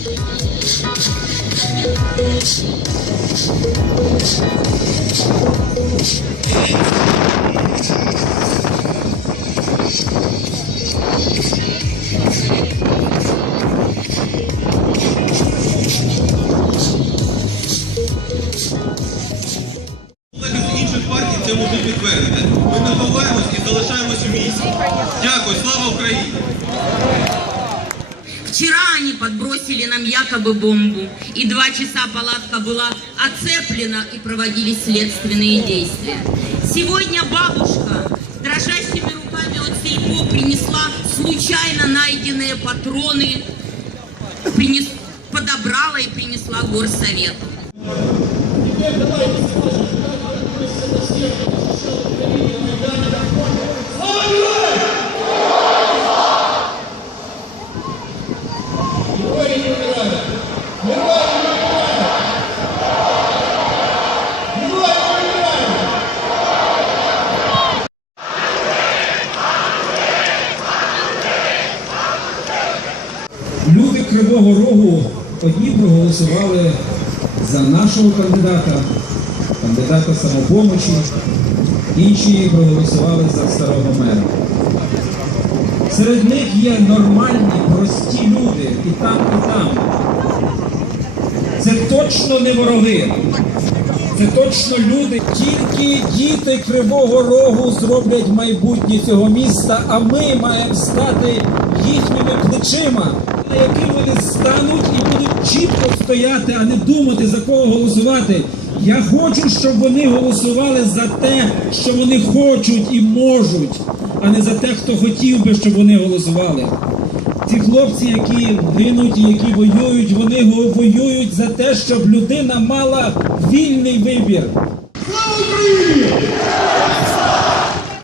Ми не і залишаємось у місті. Дякую, слава Україні! Вчера они подбросили нам якобы бомбу, и два часа палатка была оцеплена и проводились следственные действия. Сегодня бабушка дрожащими руками от сельпо принесла случайно найденные патроны, принес- подобрала и принесла горсовету. Люди Кривого Рогу одні проголосували за нашого кандидата, кандидата самопомочі, інші проголосували за старого мера. Серед них є нормальні, прості люди і там, і там. Це точно не вороги. Це точно люди. Тільки діти Кривого Рогу зроблять майбутнє цього міста, а ми маємо стати їхніми плечима, на які вони стануть і будуть чітко стояти, а не думати за кого голосувати. Я хочу, щоб вони голосували за те, що вони хочуть і можуть, а не за те, хто хотів би, щоб вони голосували. Ці хлопці, які гинуть і які воюють, вони воюють за те, щоб людина мала вільний вибір.